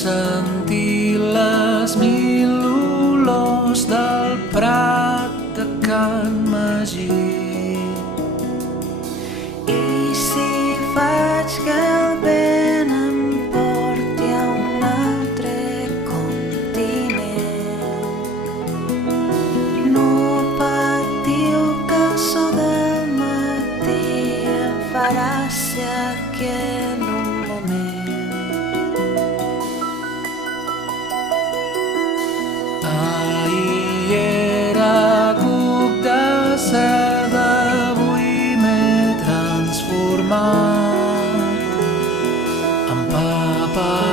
sentir les mil olors del prat de Can Magí. I si faig que el vent em porti a un altre continent, no patiu que so del matí em farà ser aquí en un moment. Ahir era cuc de seda, avui m'he transformat en papa